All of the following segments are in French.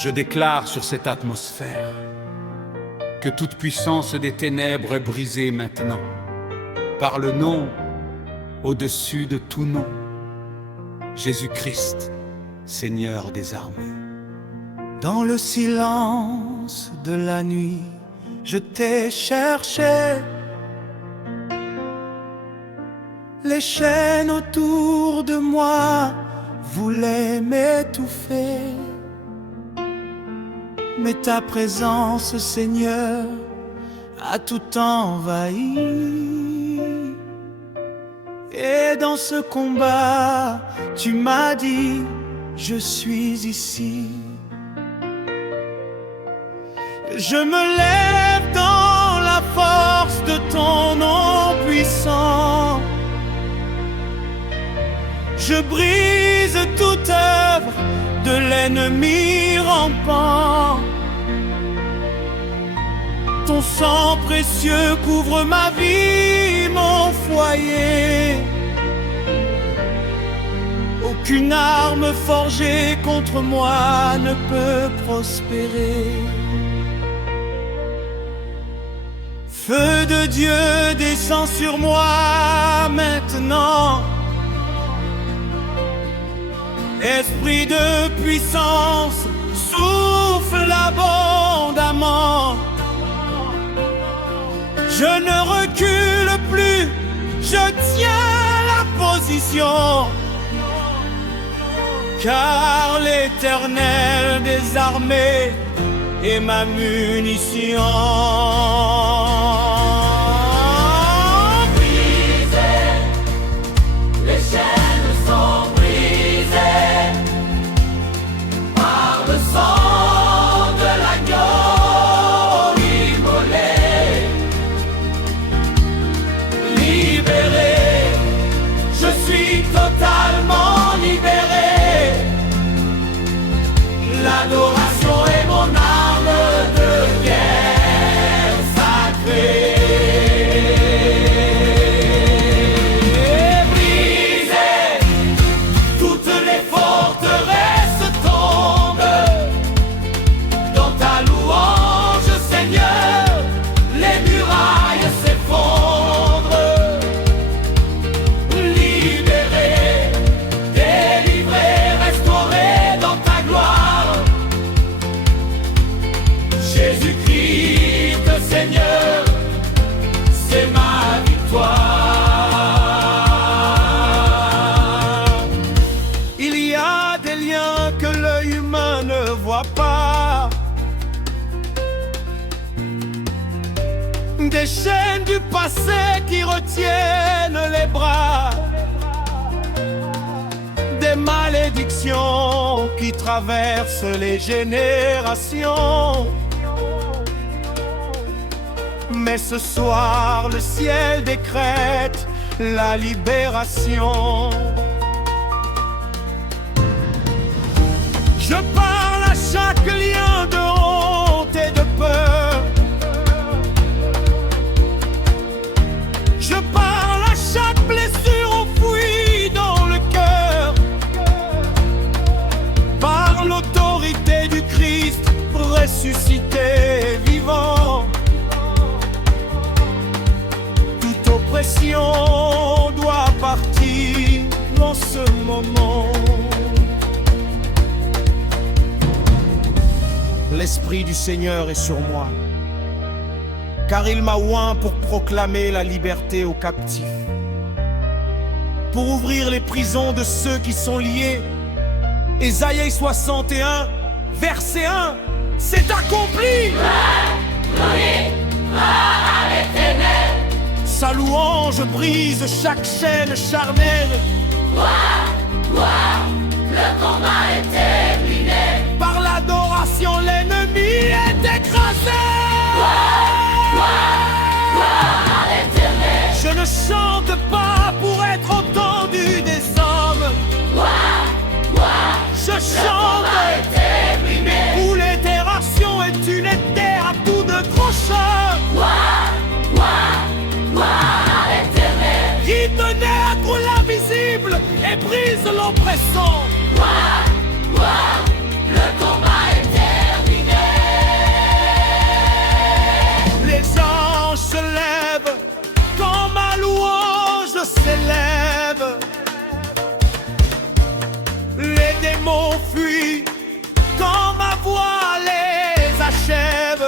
Je déclare sur cette atmosphère que toute puissance des ténèbres est brisée maintenant par le nom au-dessus de tout nom, Jésus-Christ, Seigneur des armées. Dans le silence de la nuit, je t'ai cherché. Les chaînes autour de moi voulaient m'étouffer, mais ta présence, Seigneur, a tout envahi. Et dans ce combat, tu m'as dit, je suis ici. Je me lève dans la force de ton nom puissant. Je brise toute œuvre de l'ennemi rampant. Ton sang précieux couvre ma vie, mon foyer. Aucune arme forgée contre moi ne peut prospérer. Feu de Dieu descend sur moi maintenant. Esprit de puissance, souffle abondamment. Je ne recule plus, je tiens la position. Car l'Éternel des armées est ma munition. L'adoration est mon arme de guerre sacrée. Brisez, toutes les forteresses tombent. Dans ta louange, Seigneur, les murailles s'effondrent. Libérés, délivrés, restaurés dans ta gloire. Jésus-Christ, Seigneur, c'est ma victoire. Il y a des liens que l'œil humain ne voit pas, des chaînes du passé qui retiennent les bras, des malédictions qui traversent les générations. Mais ce soir, le ciel décrète la libération. Je parle à chaque lien de honte et de peur. Je parle à chaque blessure enfouie dans le cœur. Par l'autorité du Christ ressuscité vivant, toute oppression doit partir en ce moment. L'Esprit du Seigneur est sur moi, car il m'a oint pour proclamer la liberté aux captifs, pour ouvrir les prisons de ceux qui sont liés. Ésaïe 61, verset 1, c'est accompli. Sa louange brise chaque chaîne charnelle. Le combat est terminé. Par l'adoration, l'ennemi est écrasé. Gloire à l'Éternel. Je ne chante pas pour être entendu des hommes. Je chante où l'itération est une terre à bout de crochets. Gloire à l'Éternel. Qui ténèbre l'invisible et brise l'oppressant. Le combat est terminé. mots fuient quand ma voix les achève.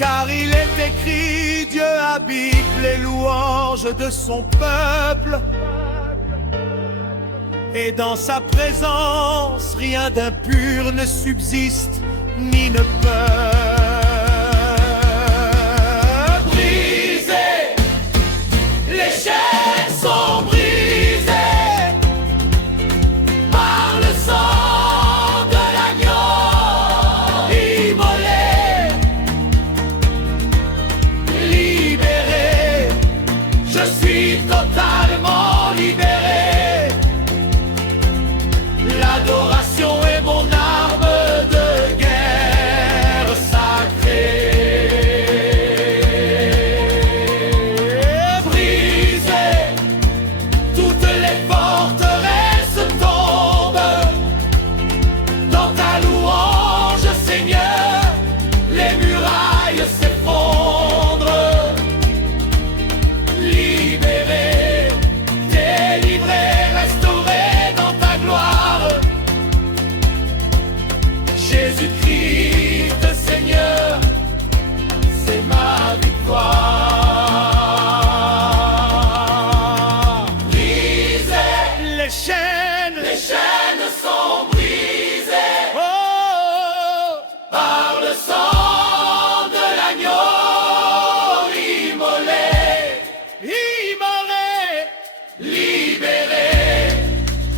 Car il est écrit, Dieu habite les louanges de son peuple. Et dans sa présence, rien d'impur ne subsiste, ni ne peut. Brisées, les chaînes sont brisées par le sang de l'agneau. Immolé, libéré, Je suis totalement libéré. l'adoration est mon arme de guerre sacrée. Brisées, Toutes les forteresses tombent dans ta louange, Seigneur. Les murailles s'effondrent. Libéré, délivré, restauré dans ta gloire. Jésus-Christ, Seigneur, c'est ma victoire. brisées, Les chaînes, les chaînes sont brisées oh, par le sang de l'agneau. Immolé, immolé, libéré,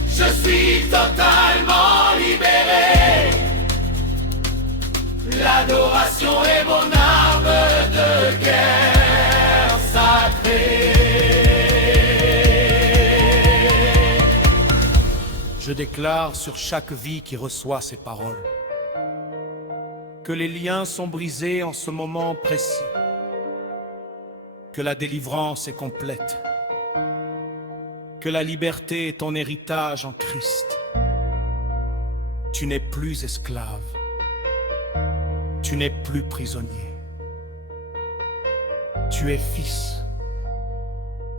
je suis totalement libéré. l'adoration est mon arme de guerre sacrée. Je déclare sur chaque vie qui reçoit ces paroles que les liens sont brisés en ce moment précis, que la délivrance est complète, que la liberté est ton héritage en Christ. Tu n'es plus esclave. Tu n'es plus prisonnier. Tu es fils.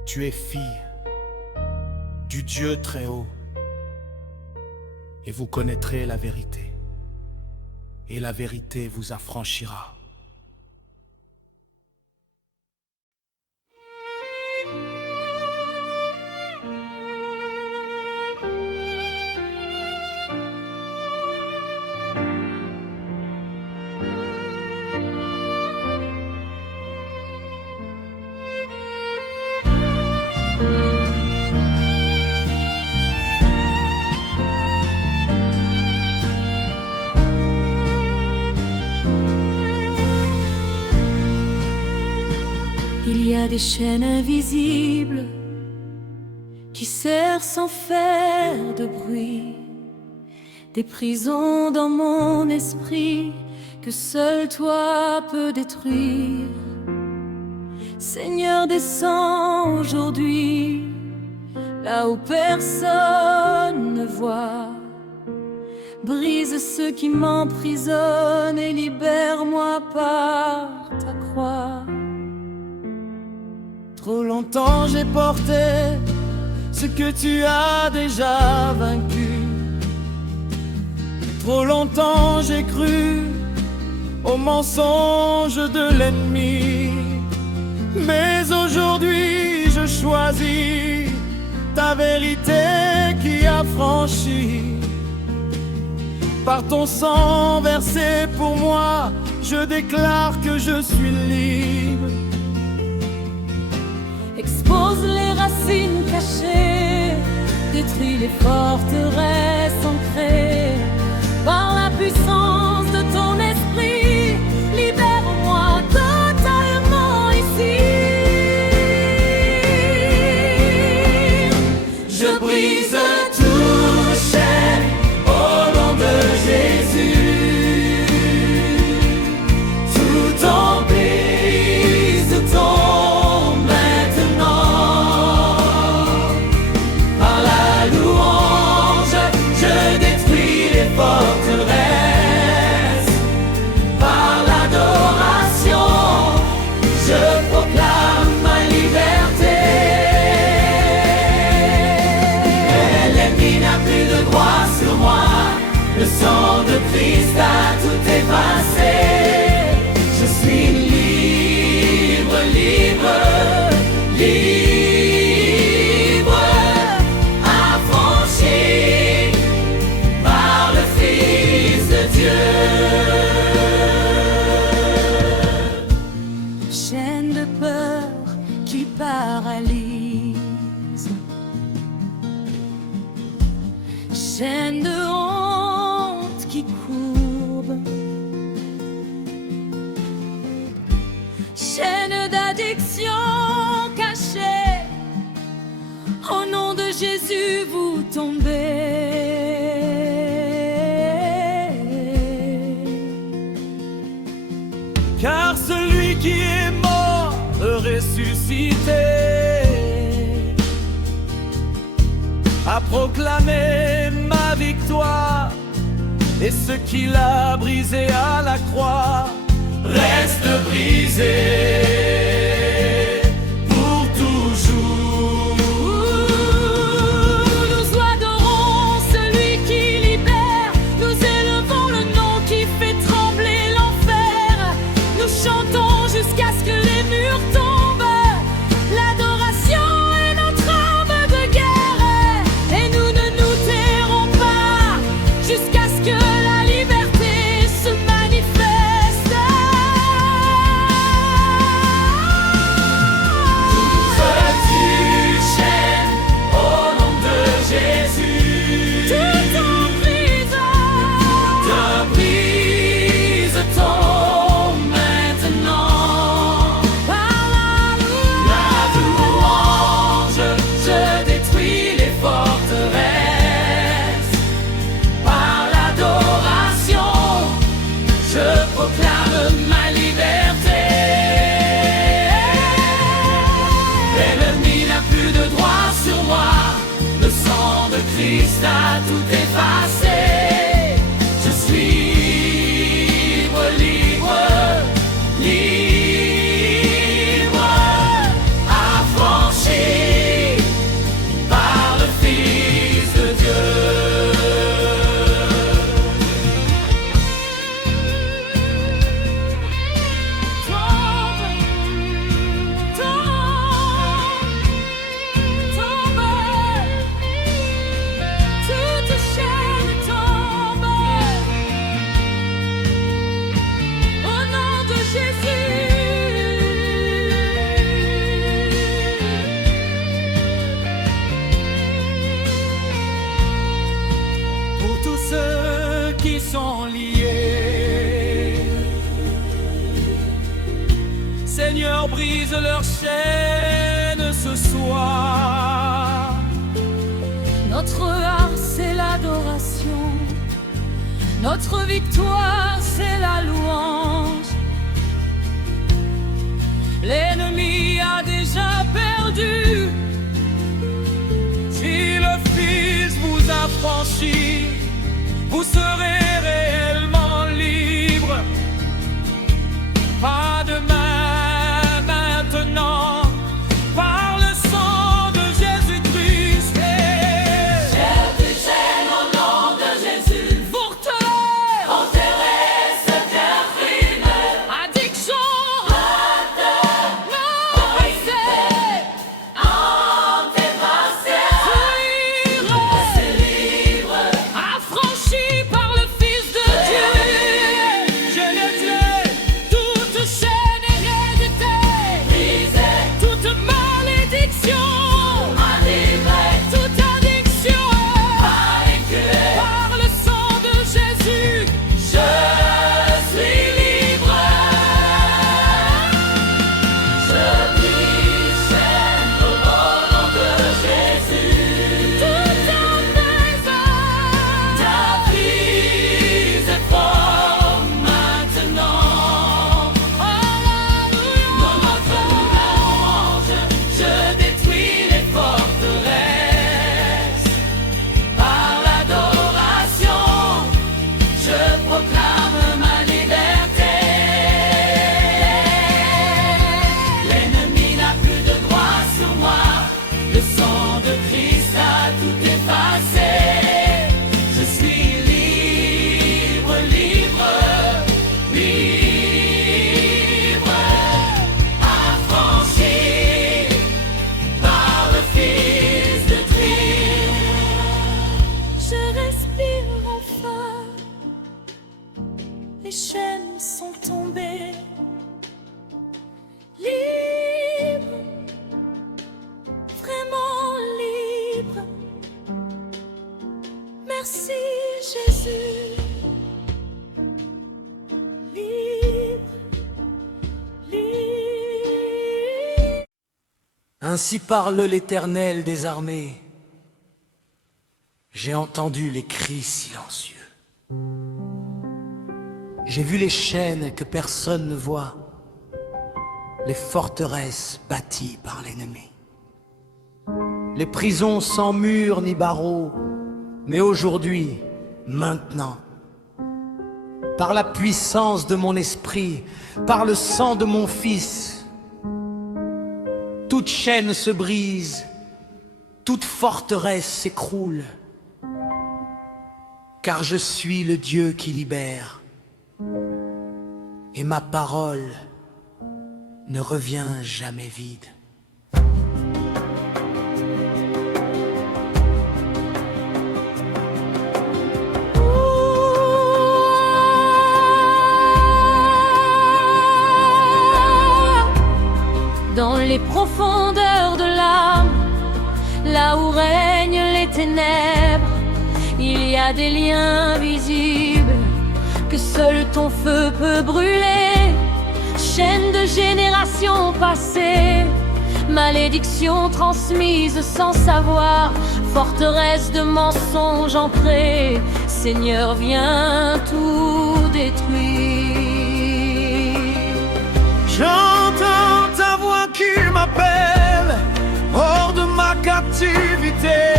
Tu es fille du Dieu très haut. Et vous connaîtrez la vérité. Et la vérité vous affranchira. Il y a des chaînes invisibles qui serrent sans faire de bruit, des prisons dans mon esprit que seul toi peux détruire. Seigneur, descends aujourd'hui, là où personne ne voit. Brise ceux qui m'emprisonnent et libère-moi par ta croix. Trop longtemps j'ai porté ce que tu as déjà vaincu. Trop longtemps j'ai cru aux mensonges de l'ennemi. Mais aujourd'hui je choisis ta vérité qui affranchit. Par ton sang versé pour moi, je déclare que je suis libre. Expose les racines cachées, détruis les forteresses ancrées. Par la puissance de ton esprit, libère-moi totalement ici. Je brise toute chaîne au nom de Jésus. Tout emprise tombe maintenant. Par la louange Le sang de Christ a tout effacé. Je suis libre, libre, libre, affranchi par le Fils de Dieu. Chaîne de peur qui paralyse, chaîne de honte qui courbe, chaîne d'addiction cachée, au nom de Jésus vous tombez. Car celui qui est mort est ressuscité, a proclamé ma victoire, et ce qu'il a brisé à la croix Reste brisé pour toujours. Nous adorons celui qui libère, nous élevons le nom qui fait trembler l'enfer. Nous chantons jusqu'à ce que les murs tombent. L'adoration est notre arme de guerre, et nous ne nous tairons pas jusqu'à ce que la liberté se manifeste. Tu chaînes au nom de Jésus. Tout en Brise tombe maintenant. par La louange, je détruis les forteresses. Par l'adoration, je proclame ma liberté. L'ennemi n'a plus de droit sur moi. Le sang de Christ a tout effacé. Je suis libre, libre, libre, affranchi par le Fils de Dieu. toute chaîne tombe, au nom de Jésus. pour tous ceux qui sont liés. Seigneur, brise leurs chaînes ce soir. Notre art, c'est l'adoration. Notre victoire, c'est la louange. L'ennemi a déjà perdu. Si le Fils vous affranchit, vous serez réellement libre. Pas de main maintenant, par le sang de Jésus-Christ. Tu chaînes au nom de Jésus. Enterré, Enterrer ce cœur frimeux. addiction, Enterrasser, c'est libre. affranchi par le respire enfin. Les chaînes sont tombées. Libre, vraiment libre. Merci Jésus. Libre, libre. Ainsi parle l'Éternel des armées. J'ai entendu les cris silencieux. J'ai vu les chaînes que personne ne voit, les forteresses bâties par l'ennemi, les prisons sans murs ni barreaux. Mais aujourd'hui, maintenant, par la puissance de mon esprit, par le sang de mon Fils, toute chaîne se brise, toute forteresse s'écroule, car je suis le Dieu qui libère, et ma parole ne revient jamais vide. Dans les profondeurs de l'âme, là où règnent les ténèbres, il y a des liens visibles que seul ton feu peut brûler. Chaîne de générations passées, malédiction transmise sans savoir, forteresse de mensonges ancrés, Seigneur viens tout détruire. J'entends ta voix qui m'appelle hors de ma captivité.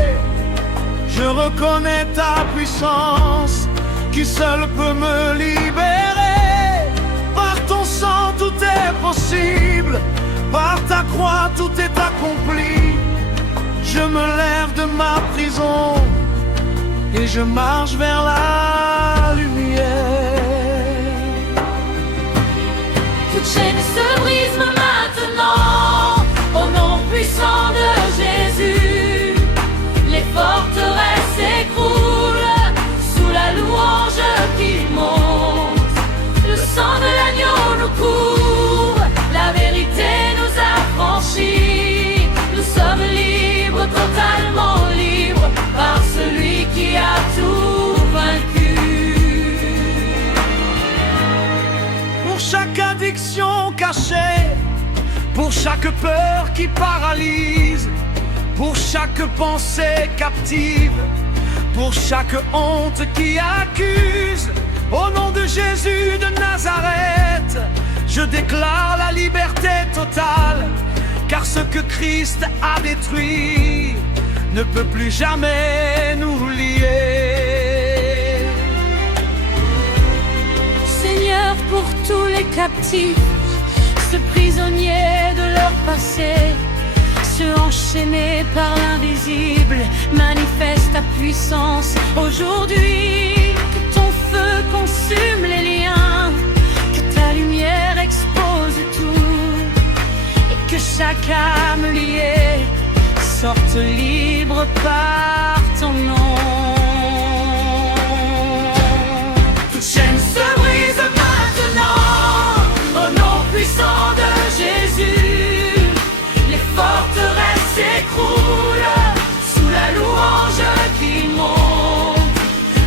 Je reconnais ta puissance qui seule peut me libérer. Par ton sang tout est possible, par ta croix tout est accompli. Je me lève de ma prison et je marche vers la lumière. Toute chaîne se brise maintenant, au nom puissant de Jésus. Les forteresses s'écroulent sous la louange qui monte. Le sang de l'agneau nous couvre, la vérité nous affranchit. Nous sommes libres, totalement libres, par celui qui a tout vaincu. Pour chaque addiction cachée, pour chaque peur qui paralyse, pour chaque pensée captive, pour chaque honte qui accuse, au nom de Jésus de Nazareth, je déclare la liberté totale, car ce que Christ a détruit ne peut plus jamais nous lier. Seigneur, pour tous les captifs, ceux prisonniers de leur passé, ceux enchaînés par l'invisible, manifeste ta puissance aujourd'hui. Que ton feu consume les liens, que ta lumière expose tout, et que chaque âme liée sorte libre par ton nom. Toute chaîne se brise maintenant, au nom puissant de Jésus. Les forteresses s'écroulent sous la louange qui monte.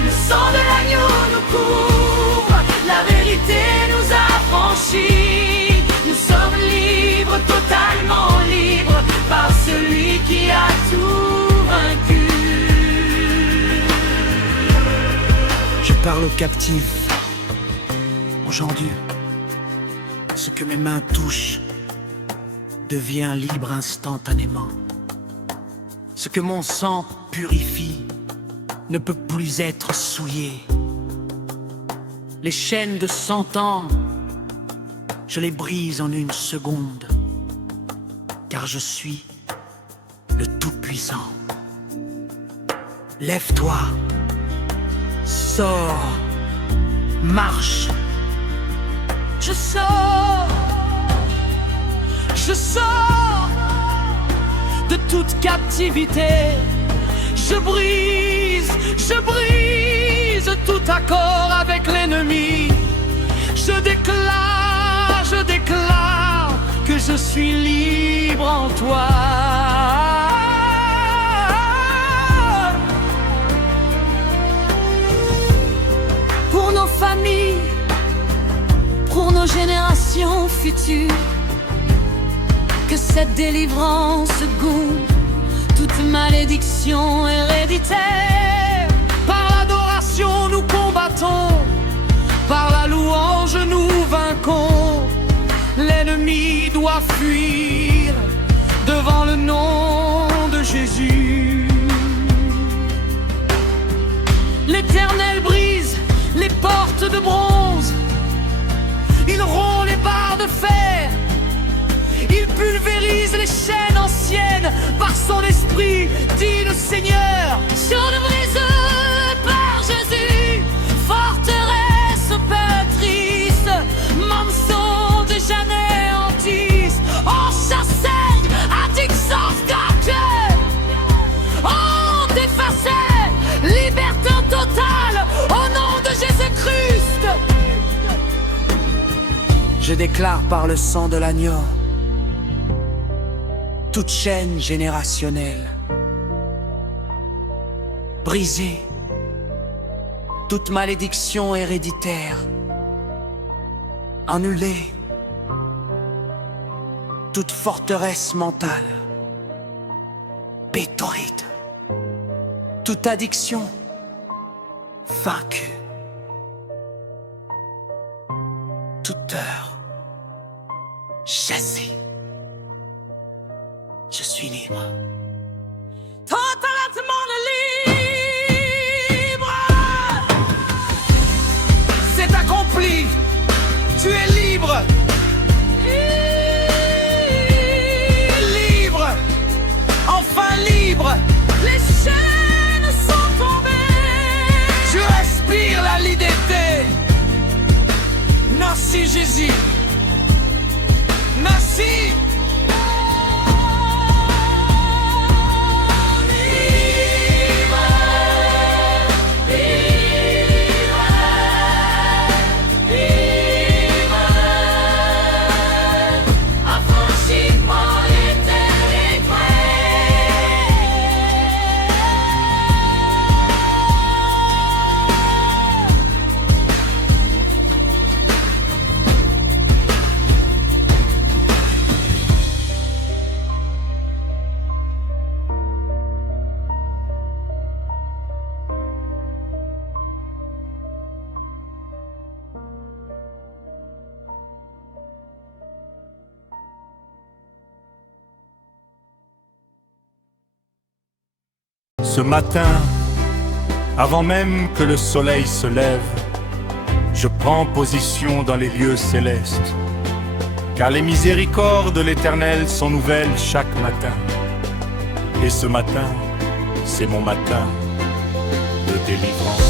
Le sang de l'agneau nous couvre, la vérité nous affranchit. Nous sommes libres, totalement libres, par celui qui a tout vaincu. Je parle aux captifs. Aujourd'hui, ce que mes mains touchent devient libre instantanément. Ce que mon sang purifie ne peut plus être souillé. Les chaînes de 100 ans, je les brise en une seconde, car je suis le Tout-Puissant. Lève-toi, sors, marche. Je sors de toute captivité. Je brise tout accord avec l'ennemi. Je déclare que je suis libre en toi. Pour nos familles, pour nos générations futures, que cette délivrance goûte toute malédiction héréditaire. Par l'adoration nous combattons, par la louange nous vainquons. L'ennemi doit fuir devant le nom de Jésus. L'Éternel brise les portes de bronze, il rompt les barres de fer, il pulvérise les chaînes anciennes par son esprit, dit le Seigneur. Sur le briseux par Jésus, forteresse pétrice, monceau de j'anéantisse, on chassait addiction scotche, on effaçait liberté totale au nom de Jésus-Christ. Je déclare par le sang de l'agneau toute chaîne générationnelle brisée, toute malédiction héréditaire annulée, toute forteresse mentale détruite, toute addiction vaincue, toute heure chassée. Je suis libre. Totalement libre. C'est accompli, tu es libre. Libre, enfin libre. Les chaînes sont tombées. Tu respires la liberté. Merci Jésus. Merci. Ce matin, avant même que le soleil se lève, je prends position dans les lieux célestes, car les miséricordes de l'Éternel sont nouvelles chaque matin. Et ce matin, c'est mon matin de délivrance.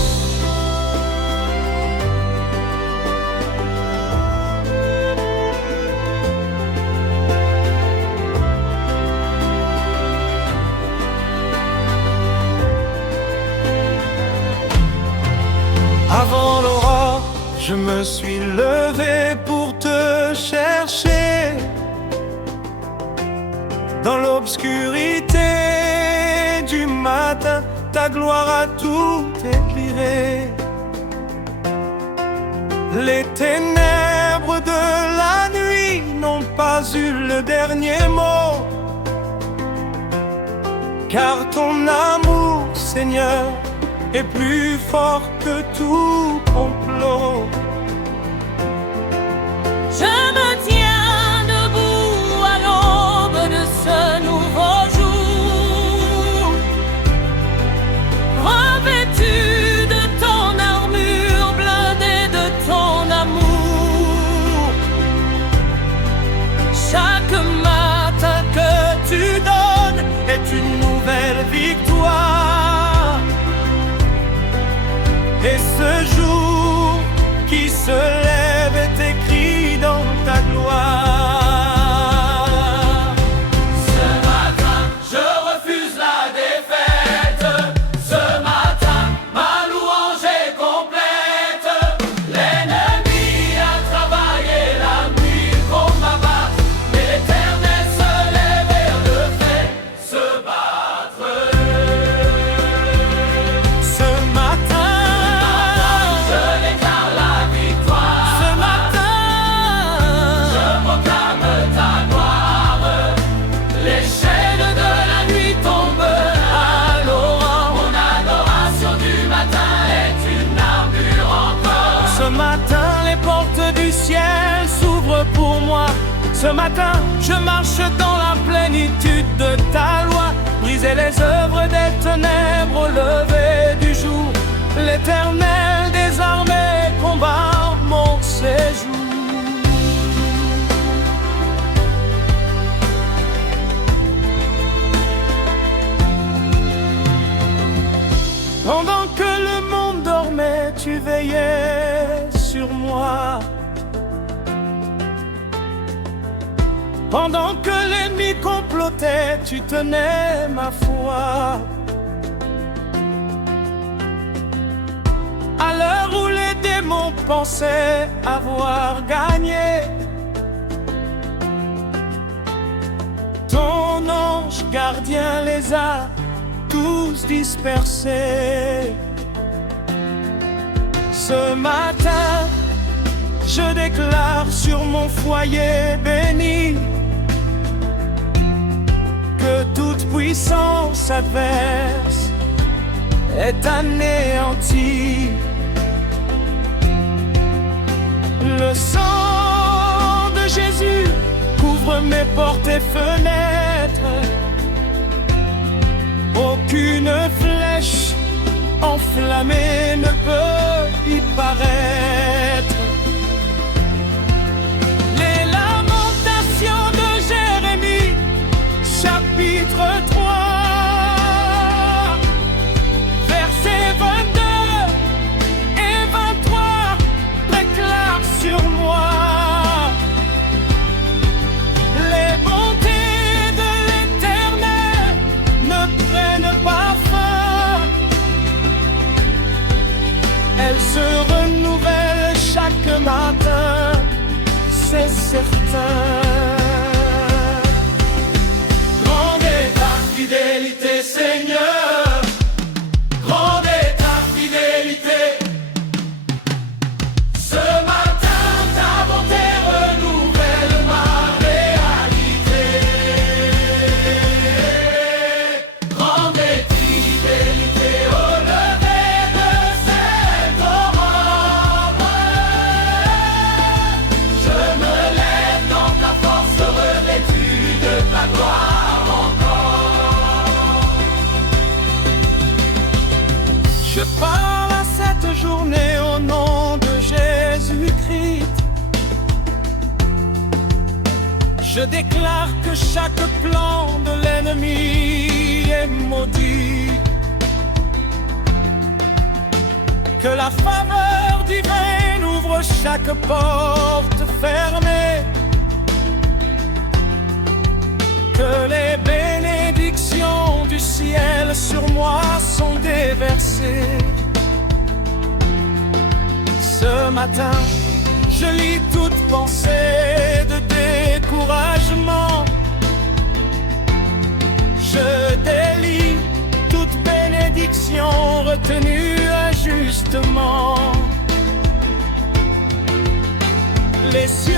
Avant l'aurore, je me suis levé pour te chercher. Dans l'obscurité du matin, ta gloire a tout éclairé. Les ténèbres de la nuit n'ont pas eu le dernier mot, car ton amour, Seigneur, est plus fort que tout complot. Je me tiens debout à l'aube de ce nouveau jour, revêtu de ton armure, blindé de ton amour. Chaque matin que tu donnes est une nouvelle victoire. Et ce jour qui se lève est écrit dans ta gloire. Ce matin, je refuse la défaite. Ce matin, ma louange est complète. du ciel s'ouvrent pour moi. Ce matin, je marche dans la plénitude de ta loi. Briser les œuvres des ténèbres au lever du jour. L'Éternel des armées combat mon séjour. Pendant que le monde dormait, tu veillais sur moi. Pendant que l'ennemi complotait, tu tenais ma foi. À l'heure où les démons pensaient avoir gagné, ton ange gardien les a tous dispersés. Ce matin, je déclare sur mon foyer béni que toute puissance adverse est anéantie. Le sang de Jésus couvre mes portes et fenêtres. Aucune flèche enflammée ne peut y paraître. Les lamentations de Jérémie, chapitre 3, versets 22 et 23, déclarent sur moi les bontés de l'Éternel ne prennent pas fin. Elles se renouvellent chaque matin, c'est certain. Grande est ta fidélité, Seigneur. Grande est ta fidélité. Ce matin, ta bonté renouvelle ma réalité. Grande est ta fidélité au lever de cette aurore. Je me lève dans ta force revêtue de ta gloire encore. Je parle à cette journée au nom de Jésus-Christ. Je déclare que chaque plan de l'ennemi est maudit. Que la faveur divine ouvre chaque porte fermée. Que les bénédictions du ciel sur moi sont déversées. Ce matin, je lis toute pensée de découragement. Je délie toute bénédiction retenue injustement. Les cieux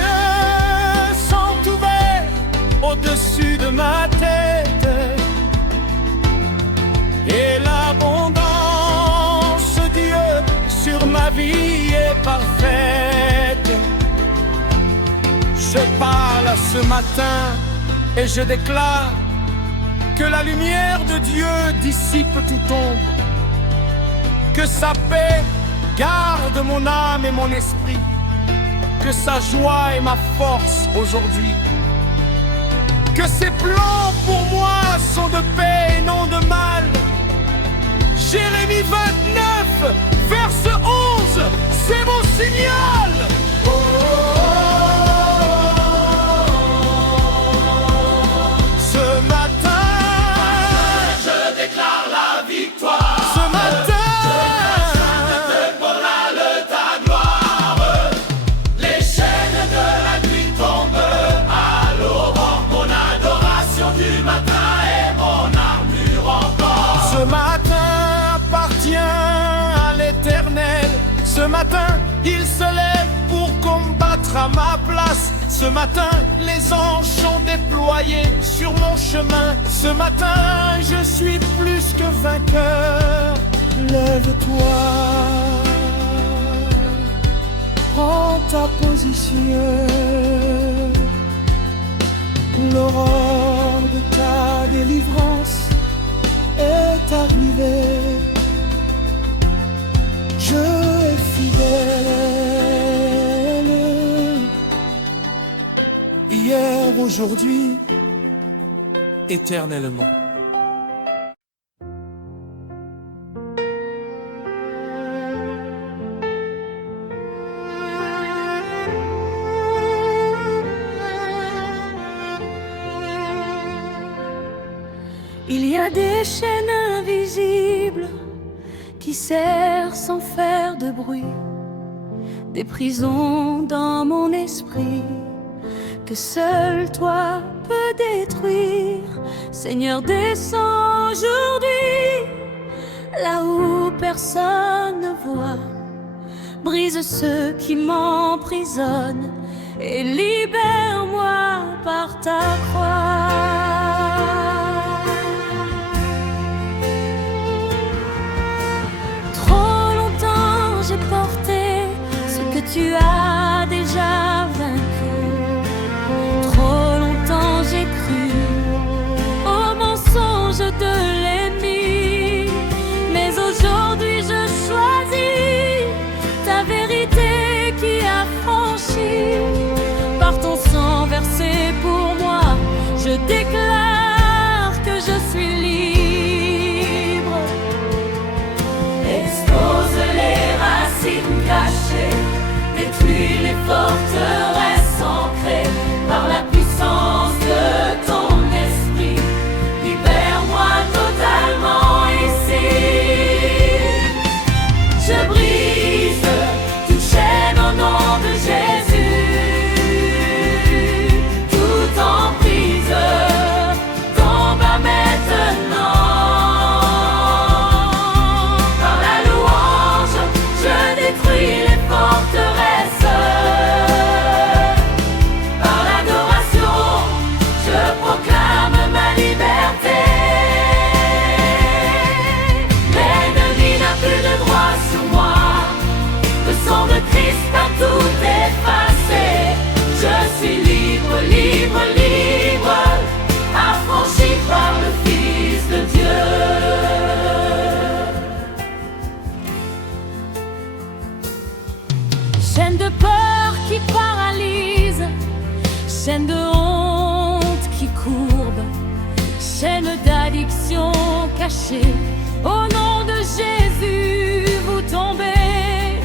sont ouverts au-dessus de ma tête et l'abondance, Dieu, sur ma vie est parfaite. Je parle ce matin et je déclare que la lumière de Dieu dissipe toute ombre, que sa paix garde mon âme et mon esprit, que sa joie est ma force aujourd'hui, que ses plans pour moi sont de paix et non de mal. Jérémie 29, verset 11, c'est mon signal. Oh, oh, oh. Ce matin, je déclare la victoire. Ce matin, je proclame ta gloire. Les chaînes de la nuit tombent à l'aurore. Mon adoration du matin est mon armure encore. Ce matin appartient à l'Éternel. Ce matin, il se lève pour combattre à ma place. Ce matin, les anges sont déployés sur mon chemin. Ce matin, je suis plus que vainqueur. Lève-toi, prends ta position. Seigneur, l'aurore de ta délivrance est arrivée. Je es fidèle, hier, aujourd'hui, éternellement. Il y a des chaînes invisibles qui serrent sans faire de bruit, des prisons dans mon esprit que seul toi peux détruire. Seigneur, descends aujourd'hui, là où personne ne voit. Brise ceux qui m'emprisonnent et libère-moi par ta croix. J'ai porté ce que tu as déjà vaincu. Trop longtemps j'ai cru au mensonge de l'ennemi, mais aujourd'hui je choisis ta vérité qui a franchi. Par ton sang versé pour moi, je déclare que je suis libre. Expose les racines cachées, détruis les forteresses ancrées par la puissance de ton esprit. Libère-moi totalement ici. Je brise toute chaîne au nom de Jésus. Toute emprise tombe maintenant. Par la louange, je détruis les forteresses. Par l'adoration, je proclame ma liberté. L'ennemi n'a plus de droit sur moi. Le sang de Christ a tout effacé. Je suis libre, libre, libre, affranchi par le Fils de Dieu. Chaîne de peur qui paralyse, chaîne de honte qui courbe, chaîne d'addiction cachée. Au nom de Jésus, vous tombez,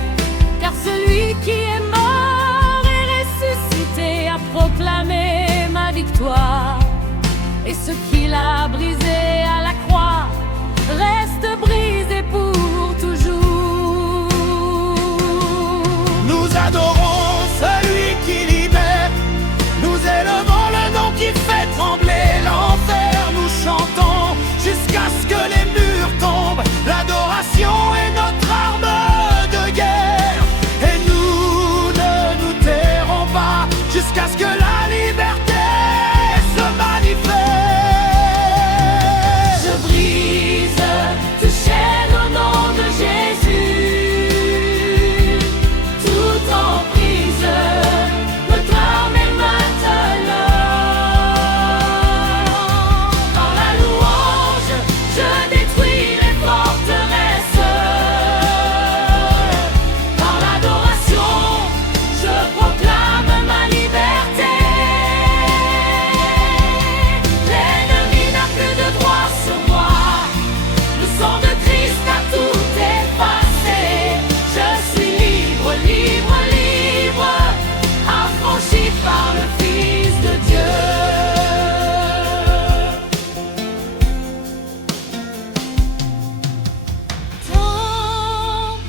car celui qui est mort et ressuscité a proclamé ma victoire. Et ce qu'il a brisé à la croix reste brisé pour toujours. Nous adorons celui qui libère, nous élevons le nom qui fait trembler l'enfer. Nous chantons jusqu'à ce que les murs tombent. L'adoration est notre arme de guerre, et nous ne nous tairons pas jusqu'à ce que la liberté se manifeste. Je brise toute chaîne au nom de Jésus. Toute emprise me tremble maintenant. Par la louange, je détruis les forteresses. Par l'adoration, je proclame ma liberté. L'ennemi n'a plus de droit sur moi. Le sang de Christ a tout effacé. Je suis libre, libre, libre, affranchi par le Fils de Dieu. Tombe,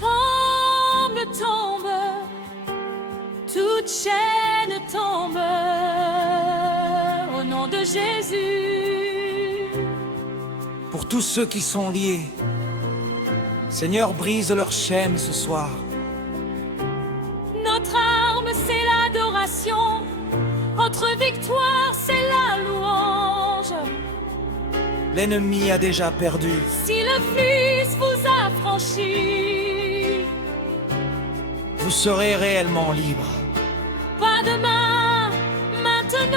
tombe, tombe, toute chaîne tombe au nom de Jésus. Pour tous ceux qui sont liés, Seigneur, brise leurs chaînes ce soir. Notre arme, c'est l'adoration. Notre victoire, c'est la louange. L'ennemi a déjà perdu. Si le Fils vous a franchi, Vous serez réellement libre. Pas demain, maintenant.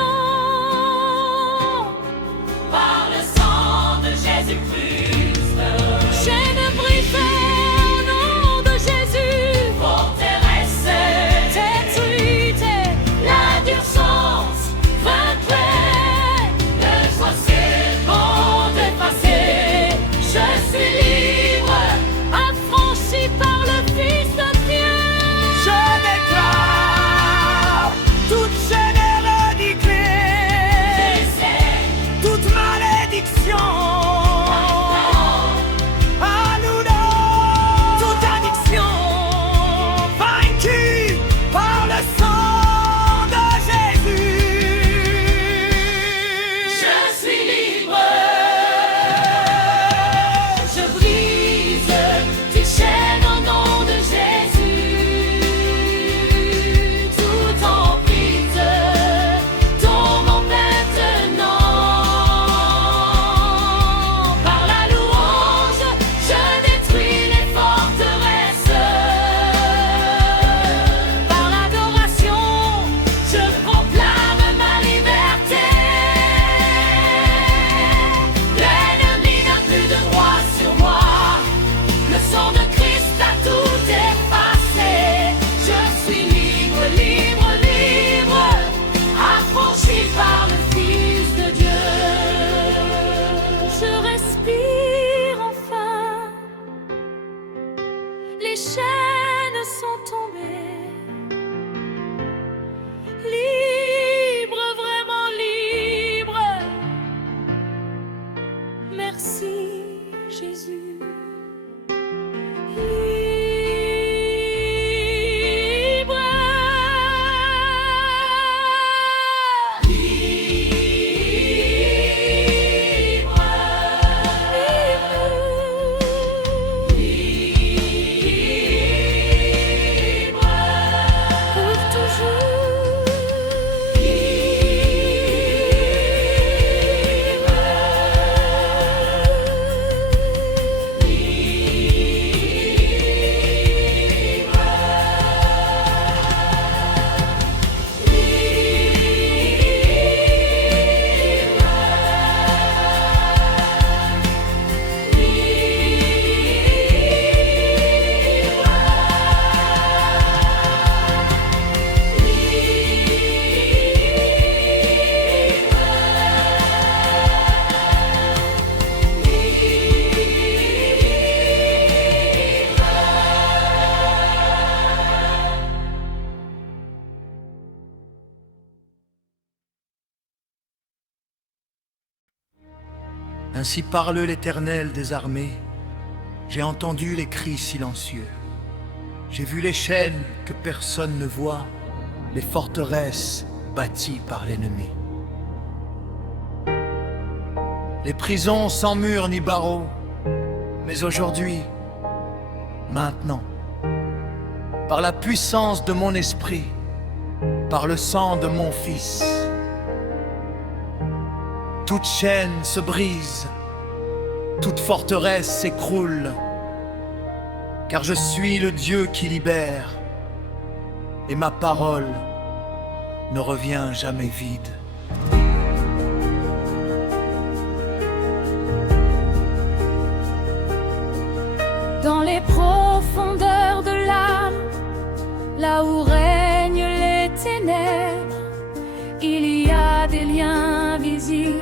Par le sang de Jésus-Christ, Chaîne brisée au nom de Jésus. forteresse Détruite, la dure sens vaincrait, le choix c'est bon d'effacer. Je suis libre, affranchi par le Fils de Dieu. Je déclare toute chaîne éradiquée, toute malédiction. Alléluia. Toute addiction vaincue par le sang de Jésus. je suis libre. Je brise tes chaînes au nom de Jésus. Tout emprise tombe maintenant. Par la louange, je détruis les forteresses. Par l'adoration, je proclame ma liberté. L'ennemi n'a plus de droit sur moi. Le sang de Christ a tout effacé. Je suis libre, libre, libre, affranchi par le Fils de Dieu. Je respire enfin. Les chaînes sont tombées. Libre, vraiment libre. Merci Jésus. Libre. Pour toujours. Ainsi parle l'Éternel des armées. J'ai entendu les cris silencieux. J'ai vu les chaînes que personne ne voit, les forteresses bâties par l'ennemi. Les prisons sans murs ni barreaux. Mais aujourd'hui, maintenant, par la puissance de mon esprit, par le sang de mon Fils, toute chaîne se brise, toute forteresse s'écroule, car je suis le Dieu qui libère, et ma parole ne revient jamais vide. Dans les profondeurs de l'âme, là où règnent les ténèbres, il y a des liens invisibles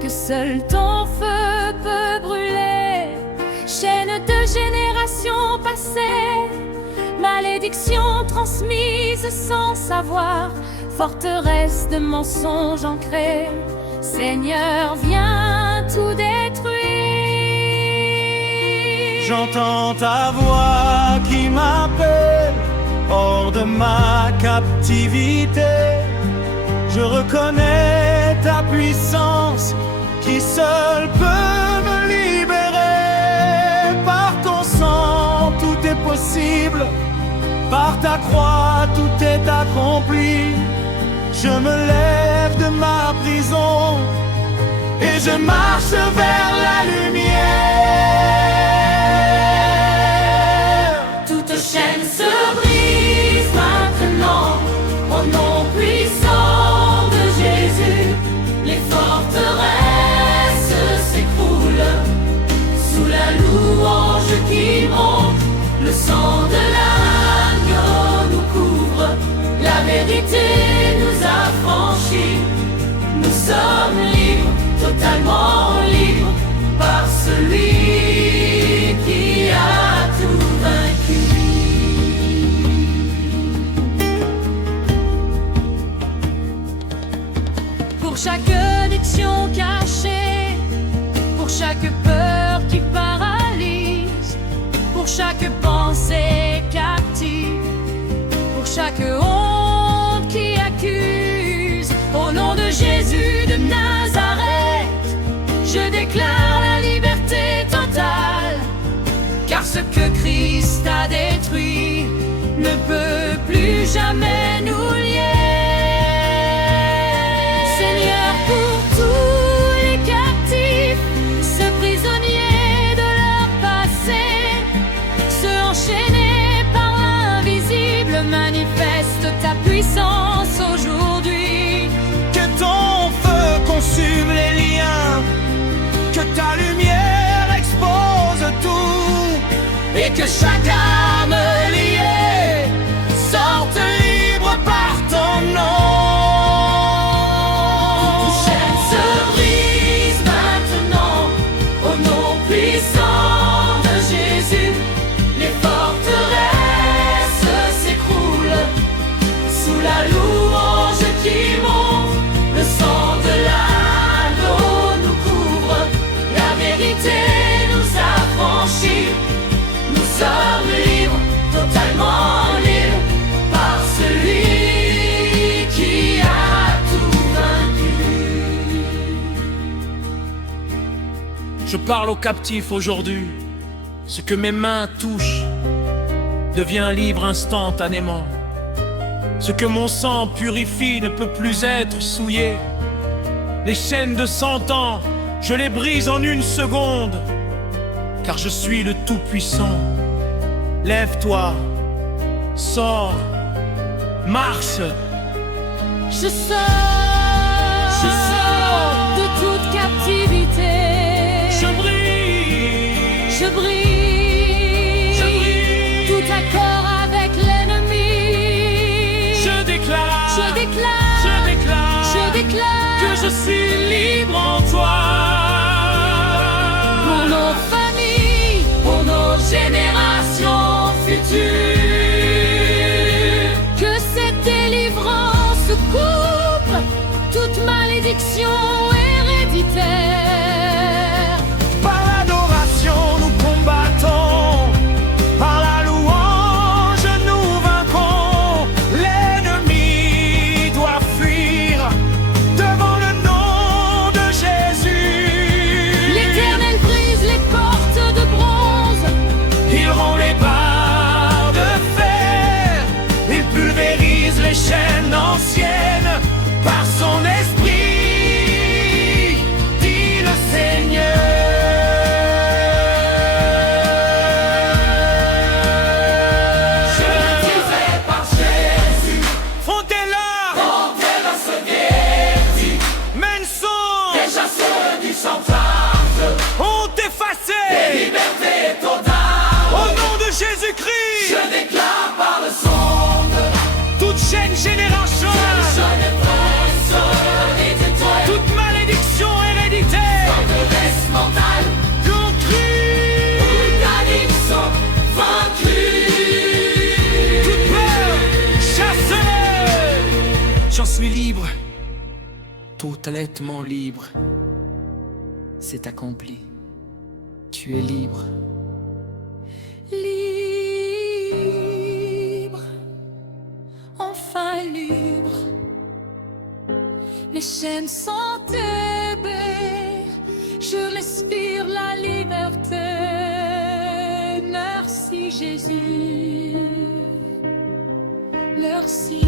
que seul ton feu peut brûler. Chaîne de générations passées, malédiction transmise sans savoir, forteresse de mensonges ancrés. Seigneur, viens tout détruire. J'entends ta voix qui m'appelle hors de ma captivité. Je reconnais ta puissance qui seule peut me libérer. Par ton sang, tout est possible. Par ta croix, tout est accompli. Je me lève de ma prison et je marche vers la lumière. Toute chaîne se brise. totalement libre par celui qui a tout vaincu. Pour chaque addiction cachée, pour chaque peur qui paralyse, pour chaque pensée captive, pour chaque honte qui accuse, au nom de Jésus de Nazareth, je déclare la liberté totale, car ce que Christ a détruit ne peut plus jamais nous lier. Seigneur, pour tous les captifs, ceux prisonniers de leur passé, ceux enchaînés par l'invisible, manifeste ta puissance aujourd'hui. Que ton feu consume les liens, que ta lumière expose tout, Et que chaque âme liée sorte libre par ton nom. Toute chaîne se brise maintenant au nom puissant de Jésus. Les forteresses s'écroulent sous la louange qui monte. Le sang de l'agneau nous couvre, la vérité nous affranchit. Nous sommes libres, totalement libres, par celui qui a tout vaincu. Je parle aux captifs aujourd'hui. Ce que mes mains touchent devient libre instantanément. Ce que mon sang purifie ne peut plus être souillé. Les chaînes de 100 ans, je les brise en une seconde, car je suis le Tout-Puissant. Lève-toi, sors, marche. Je sors de toute captivité. Je brille, Je brille, je brille. tout accord avec l'ennemi. Je déclare, Je déclare, je déclare, je déclare que je suis libre en toi. pour nos familles, Pour nos générations futures, que cette délivrance coupe toute malédiction héréditaire. par l'adoration nous combattons, par la louange nous vaincons. L'ennemi doit fuir devant le nom de Jésus. L'Éternel brise les portes de bronze. Il rompt les barres de fer, il pulvérise les chaînes anciennes par son esprit, dit le Seigneur. je le dirai par Jésus. Frontez-la, Quelle se guérit, Menson, déjà ceux du sang farce, ont effacé liberté totale. au nom de Jésus-Christ Je déclare par le son de toute chaîne générationnelle, jeune presse et d'étoiles, toute malédiction héréditaire. forteresse mentale, L'on crie, toute addiction vaincue. toute peur, chasse-le. J'en suis libre, totalement libre. C'est accompli. Tu es libre. Libre, enfin libre. Les chaînes sont tombées, je respire la liberté. Merci Jésus, merci.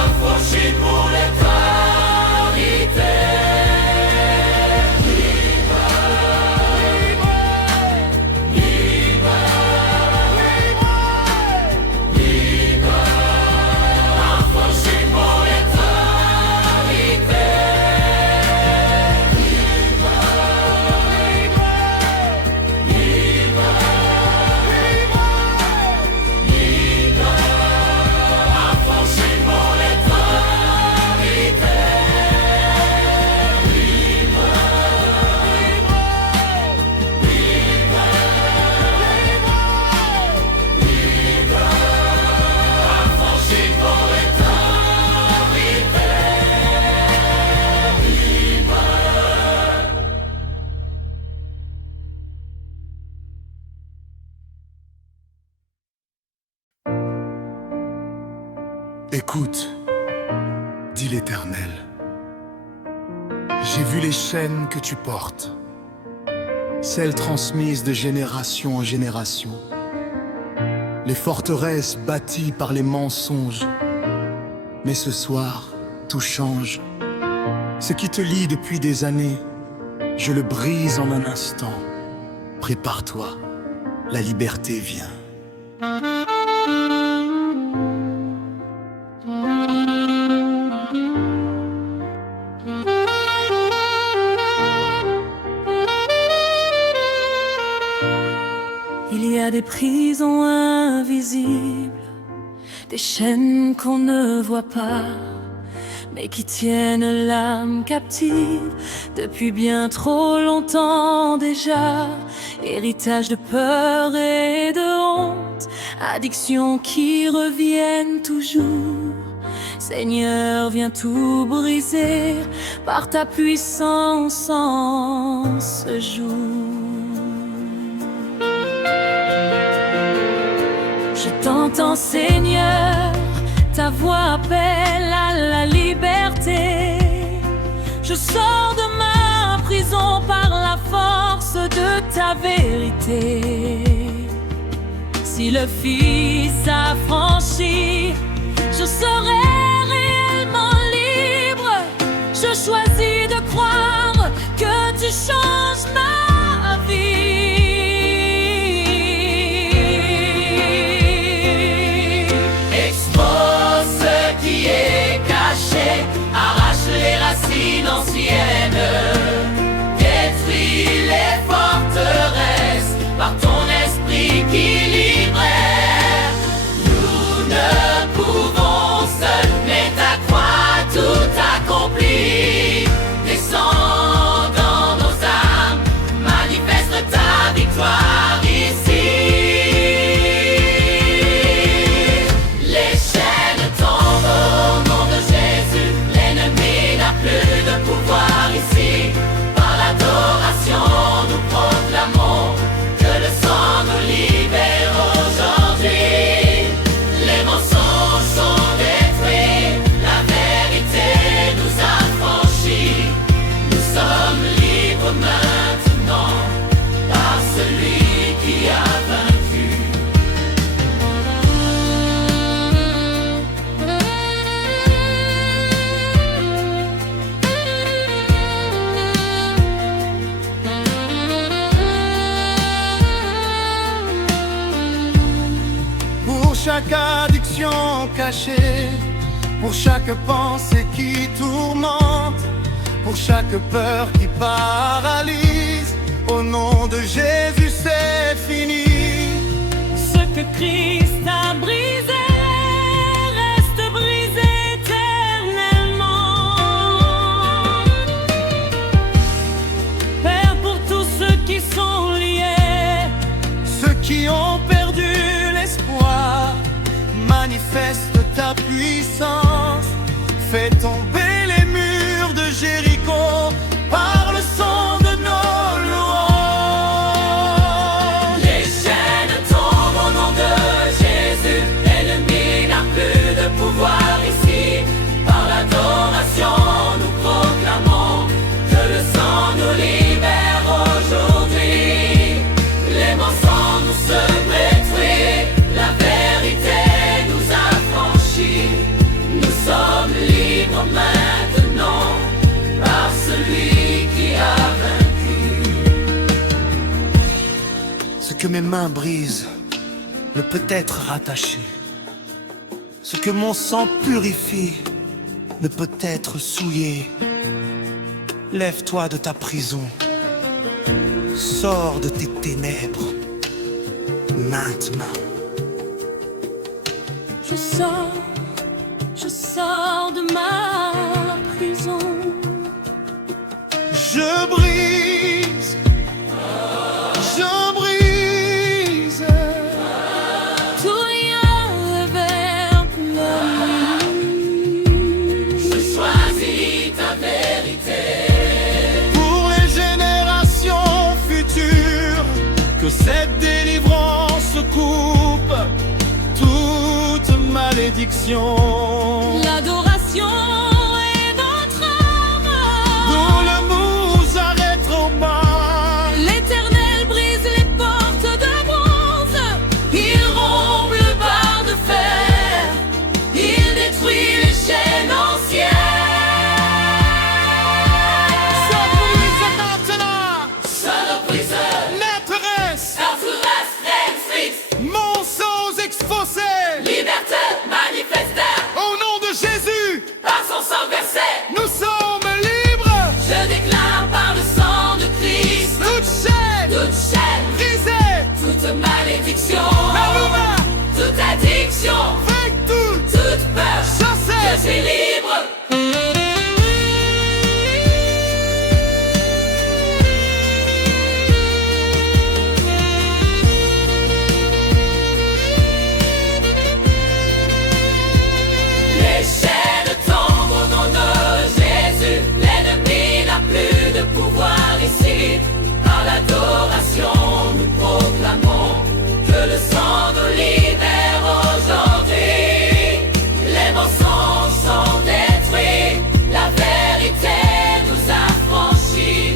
Affranchi pour l'éternité. Affranchi pour l'éternité. Écoute, dit l'Éternel, j'ai vu les chaînes que tu portes, celles transmises de génération en génération, les forteresses bâties par les mensonges. Mais ce soir, tout change. Ce qui te lie depuis des années, je le brise en un instant. Prépare-toi, la liberté vient. Il y a des prisons invisibles, des chaînes qu'on ne voit pas, mais qui tiennent l'âme captive depuis bien trop longtemps déjà. Héritage de peur et de honte, addictions qui reviennent toujours. Seigneur, viens tout briser par ta puissance en ce jour. Je t'entends, Seigneur, ta voix appelle à la liberté. Je sors de ma prison par la force de ta vérité. Si le Fils s'affranchit, je serai réellement libre. Je choisis de croire que tu changes ma vie. Ancienne, détruis les forteresses par ton esprit qui libère. Nous ne pouvons seuls, mais ta croix tout accomplit. Descends dans nos âmes, manifeste ta victoire ici. Les chaînes tombent au nom de Jésus, l'ennemi n'a plus de pouvoir ici. Par l'adoration nous proclamons que le sang nous libère aujourd'hui. Les mensonges sont détruits, la vérité nous affranchit. Nous sommes libres maintenant par celui qui a vaincu. Pour chaque addiction cachée, pour chaque pensée qui tourmente, pour chaque peur qui paralyse, au nom de Jésus c'est fini. Ce que Christ a brisé reste brisé éternellement. Père, pour tous ceux qui sont liés, Ceux qui ont perdu l'espoir, manifeste ta puissance. Fais tomber les murs de Jéricho par le son de nos louanges. Les chaînes tombent au nom de Jésus, l'ennemi n'a plus de pouvoir ici. Par l'adoration nous proclamons que le sang nous libère aujourd'hui. Les mensonges se détruisent, la vérité nous affranchit. Nous sommes libres maintenant par celui qui a vaincu. Ce que mes mains brisent ne peut être rattaché. Ce que mon sang purifie ne peut être souillé. Lève-toi de ta prison, sors de tes ténèbres maintenant. je sors de ma prison. Je brise, je brise. Tout lien vers la nuit. Je choisis ta vérité. Pour les générations futures, que cette délivrance coupe toute malédiction. malédiction. L'adoration est notre arme. Nous ne nous arrêterons pas. L'Éternel brise les portes de bronze. Il rompt le bar de fer. Il détruit les chaînes anciennes. Liberté manifestée Au nom de Jésus, par son sang versé, nous sommes libres. je déclare par le sang de Christ Toute chaîne brisée, brisée, toute malédiction, Alléluia, toute addiction, avec toute peur, chassée. je suis libre. Les chaînes tombent au nom de Jésus. L'ennemi n'a plus de pouvoir ici. Par l'adoration, nous proclamons que le sang nous libère aujourd'hui. Les mensonges sont détruits. La vérité nous a franchis.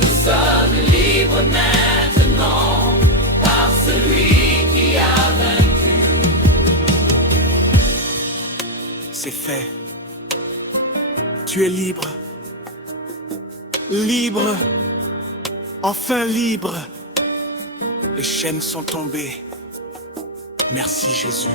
Nous sommes libres maintenant par celui qui a vaincu. C'est fait. Tu es libre. Libre. Enfin libre. Les chaînes sont tombées. Merci Jésus.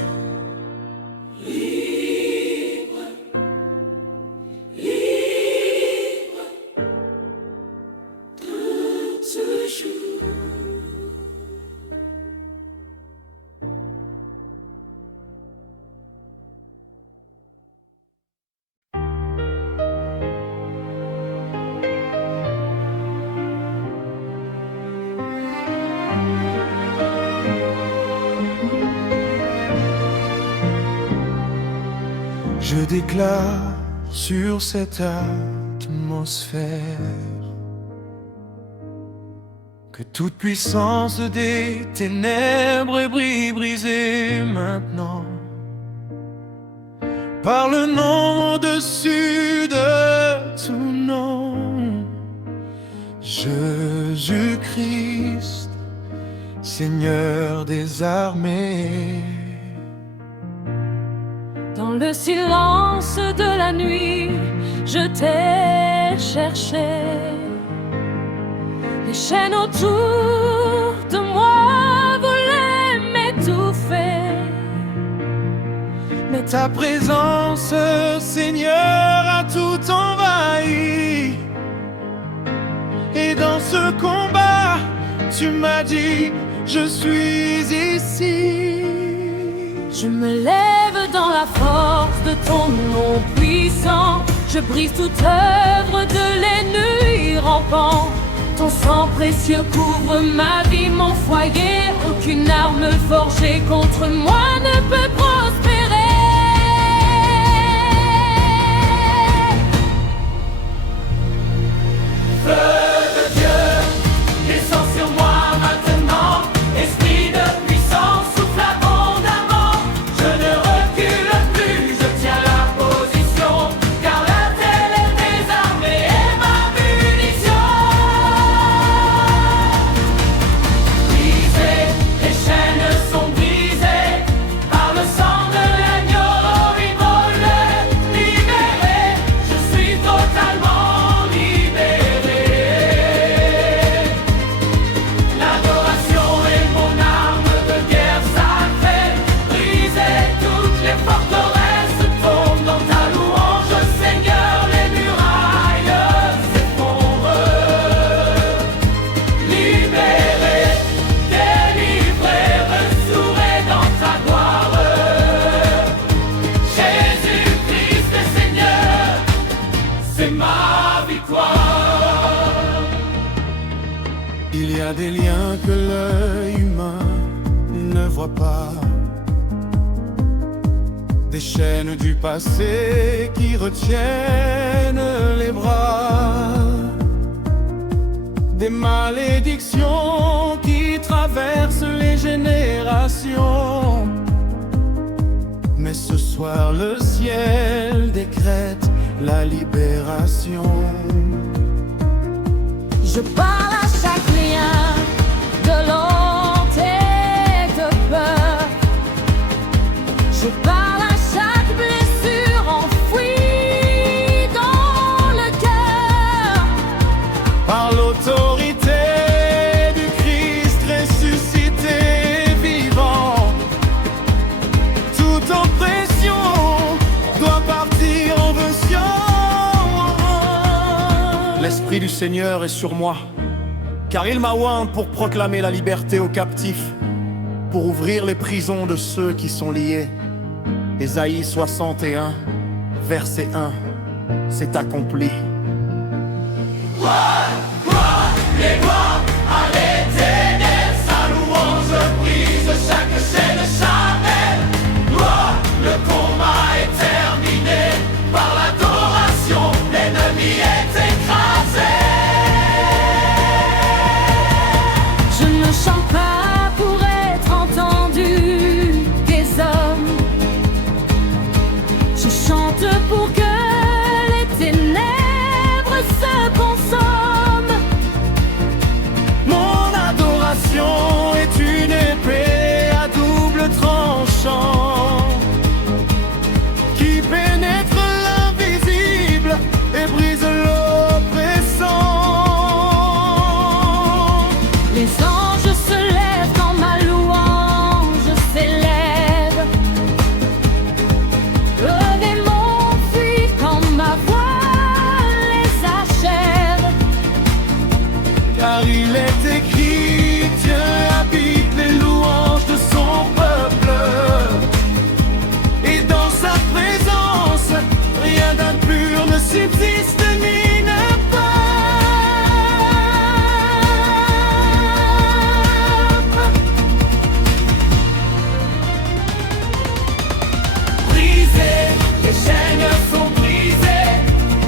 Je déclare sur cette atmosphère que toute puissance des ténèbres est brisée maintenant par le nom au-dessus de tout nom, Jésus-Christ, Seigneur des armées. Dans le silence de la nuit, je t'ai cherché. Les chaînes autour de moi voulaient m'étouffer. Mais ta présence, Seigneur, a tout envahi. Et dans ce combat, tu m'as dit, je suis ici. Je me lève dans la force de ton nom puissant. Je brise toute œuvre de l'ennemi rampant. Ton sang précieux couvre ma vie, mon foyer. Aucune arme forgée contre moi ne peut prospérer. Feu de Dieu, descends sur moi maintenant. Esprit de puissance, souffle abondamment. Je ne recule plus, je tiens la position. Car la terre est désarmée et ma munition. Brisées, les chaînes sont brisées par le sang de l'agneau immolé. Libéré, je suis totalement libéré. L'adoration est mon arme de guerre sacrée. Brisez toutes les forteresses, tombent dans ta louange, Seigneur, les murailles s'effondrent. Libéré, délivré, restauré dans ta gloire. Jésus-Christ est Seigneur, c'est ma victoire. Il y a des liens que l'œil humain ne voit pas. Des chaînes du passé qui retiennent les bras. Des malédictions qui traversent les générations. Mais ce soir le ciel décrète la libération. Je parle à chaque lien de honte et de peur. Je parle à chaque blessure enfouie dans le cœur. Par l'autorité du Christ ressuscité vivant, toute oppression doit partir en version. L'Esprit du Seigneur est sur moi, car il m'a oint pour proclamer la liberté aux captifs, pour ouvrir les prisons de ceux qui sont liés. Ésaïe 61, verset 1, c'est accompli. Les gloires à l'Éternel, sa louange brise chaque chaîne charnelle. Gloire, le combat est terminé, par l'adoration, l'ennemi est écrasé. Je ne chante pas pour être entendu des hommes. Je chante pour que les ténèbres se consomment. Mon adoration est une épée à double tranchant, qui pénètre l'invisible et brise l'oppressant. Les anges se lèvent quand ma louange s'élève. Le démon fuit quand ma voix les achève. Car il est écrit, Dieu habite les louanges de son peuple. Et dans sa présence, rien d'impur ne subsiste ni ne peut. Brisées, les chaînes sont brisées,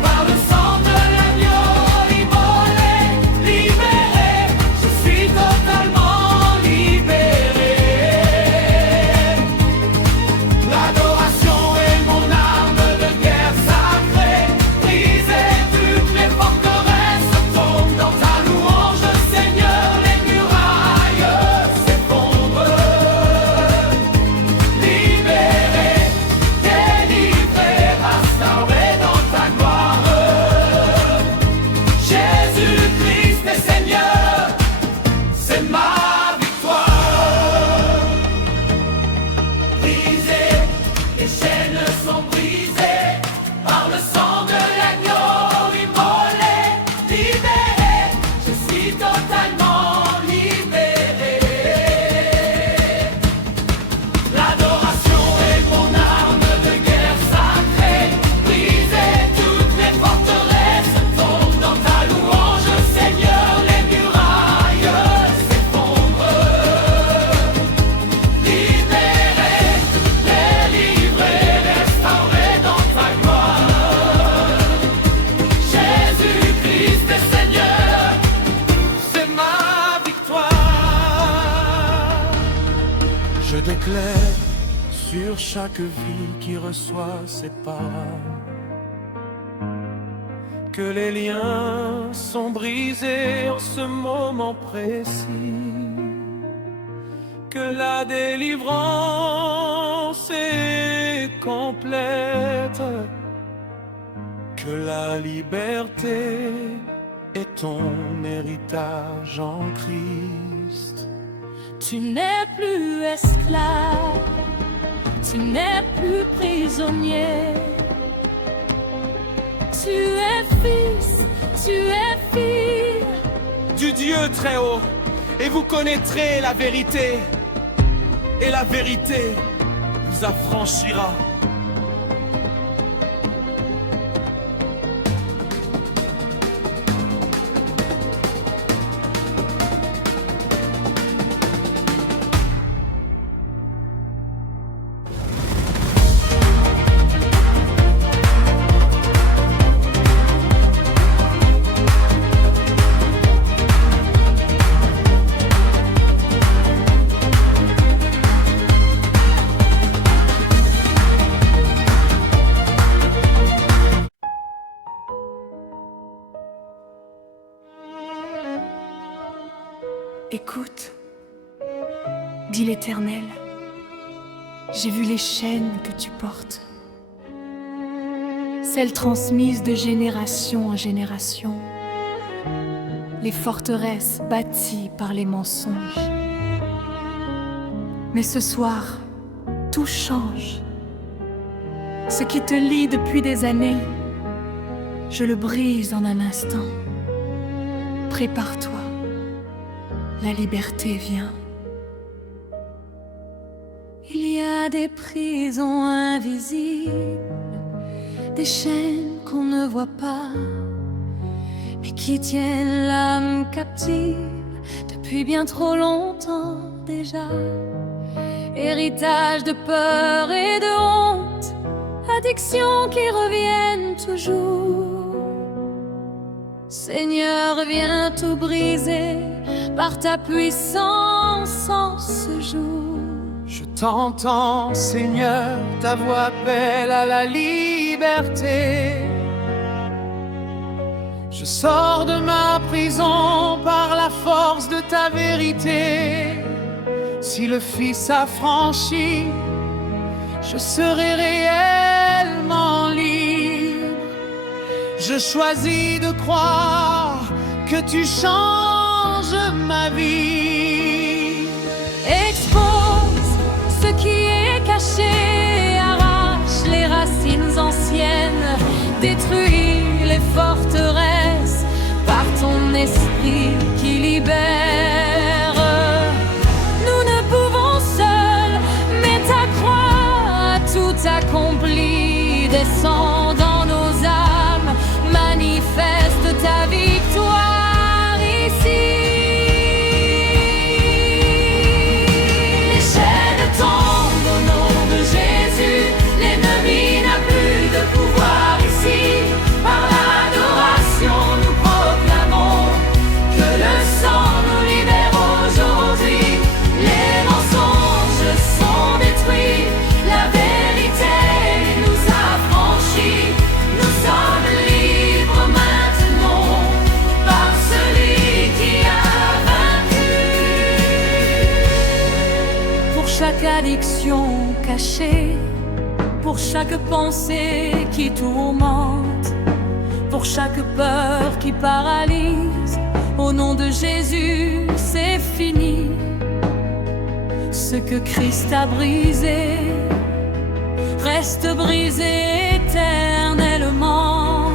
par le sang de l'agneau immolé, libéré, je suis totalement libéré. L'adoration est mon arme de guerre sacrée, brisée, toutes les forteresses tombent dans ta louange, Seigneur, les murailles s'effondrent. Libéré, délivré, restauré dans ta gloire. Jésus-Christ est Seigneur, c'est ma victoire. Brisé, les chaînes sont brisées, par le sang de l'agneau immolé. Libéré, je suis totalement libéré. L'adoration est mon arme de guerre sacrée, brisée, toutes les forteresses tombent dans ta louange, Seigneur, les murailles s'effondrent. Libéré, délivré, restauré dans ta gloire. Jésus-Christ est Seigneur, c'est ma victoire. Je déclare sur chaque vie qui reçoit ces paroles que les liens sont brisés en ce moment précis, que la délivrance est complète, que la liberté est ton héritage en Christ. Tu n'es plus esclave, tu n'es plus prisonnier. Tu es fils, tu es fille Du Dieu très haut, et vous connaîtrez la vérité, et la vérité vous affranchira. Écoute, dit l'Éternel, j'ai vu les chaînes que tu portes, celles transmises de génération en génération, les forteresses bâties par les mensonges. Mais ce soir, tout change. Ce qui te lie depuis des années, je le brise en un instant. Prépare-toi, la liberté vient. Il y a des prisons invisibles, des chaînes qu'on ne voit pas, mais qui tiennent l'âme captive depuis bien trop longtemps déjà. Héritage de peur et de honte, addictions qui reviennent toujours. Seigneur, viens tout briser par ta puissance en ce jour. Je t'entends, Seigneur, ta voix appelle à la liberté. Je sors de ma prison par la force de ta vérité. Si le Fils a franchi, je serai réellement libre. Je choisis de croire que tu changes ma vie. Expose ce qui est caché, arrache les racines anciennes, détruis les forteresses par ton esprit qui libère. Nous ne pouvons seuls, mais ta croix a tout accompli. Descends dans nos âmes, manifeste ta victoire ici. Les chaînes tombent au nom de Jésus. L'ennemi n'a plus de pouvoir ici. Par l'adoration, nous proclamons que le sang nous libère aujourd'hui. Les mensonges sont détruits, la vérité nous a franchis. Nous sommes libres maintenant par celui qui a vaincu. Pour chaque addiction cachée, pour chaque pensée qui tourmente, pour chaque peur qui paralyse, au nom de Jésus, c'est fini. Ce que Christ a brisé reste brisé éternellement.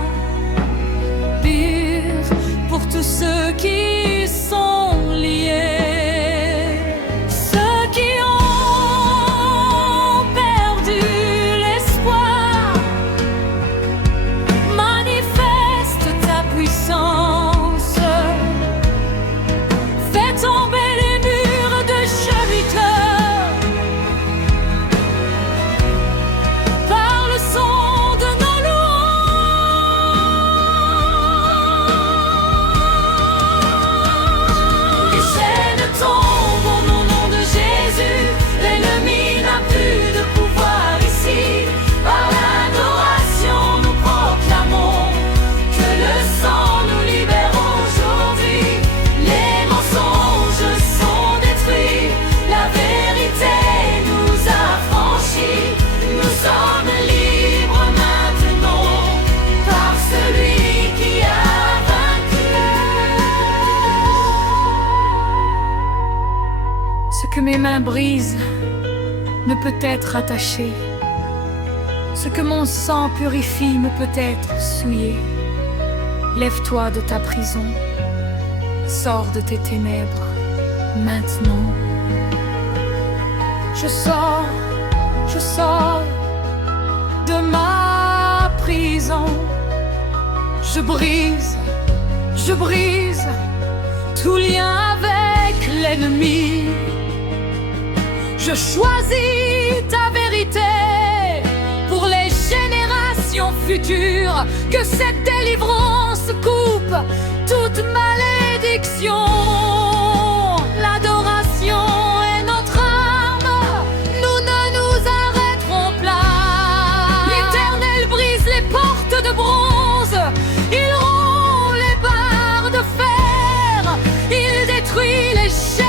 Pur pour tous ceux qui sont liés, ceux qui ont perdu l'espoir. Manifeste ta puissance, fais tomber les murs de serviteurs par le son de nos louanges. Les chaînes tombent au nom de Jésus. L'ennemi n'a plus de pouvoir ici. Par l'adoration, nous proclamons que le sang nous libère aujourd'hui. Les mensonges sont détruits, la vérité nous a franchis. Nous sommes libres maintenant par celui qui a vaincu. Ce que mes mains brisent ne peut être attaché. Ce que mon sang purifie ne peut être souillé. Lève-toi de ta prison, sors de tes ténèbres maintenant. Je sors de ma prison. Je brise tout lien avec l'ennemi. Je choisis ta vérité pour les générations futures. Que cette délivrance coupe toute malédiction. L'adoration est notre arme, nous ne nous arrêterons pas. L'Éternel brise les portes de bronze, il rompt les barres de fer, il détruit les chaînes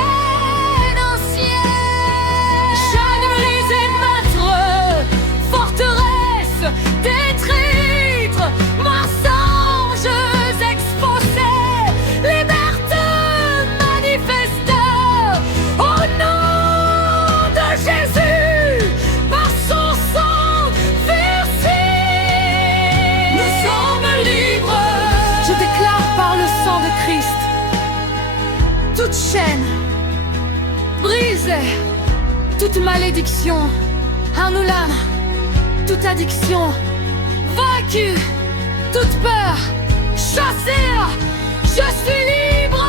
Christ, toute chaîne brisée, toute malédiction, en nous l'âme, toute addiction, vaincu, toute peur, chassée, je suis libre.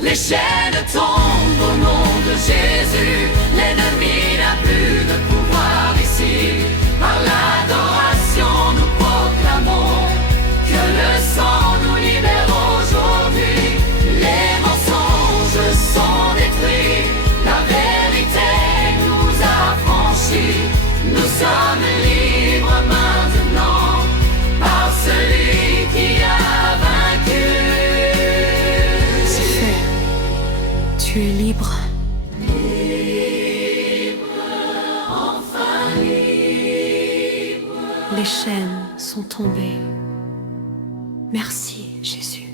Les chaînes tombent au nom de Jésus. L'ennemi n'a plus de pouvoir ici. Par l'adoration nous proclamons que le sang nous libère aujourd'hui. Les mensonges sont détruits, la vérité nous a franchis. Nous sommes libres maintenant par celui qui a vaincu. C'est fait. Tu es libre. Les chaînes sont tombées. Merci, Jésus.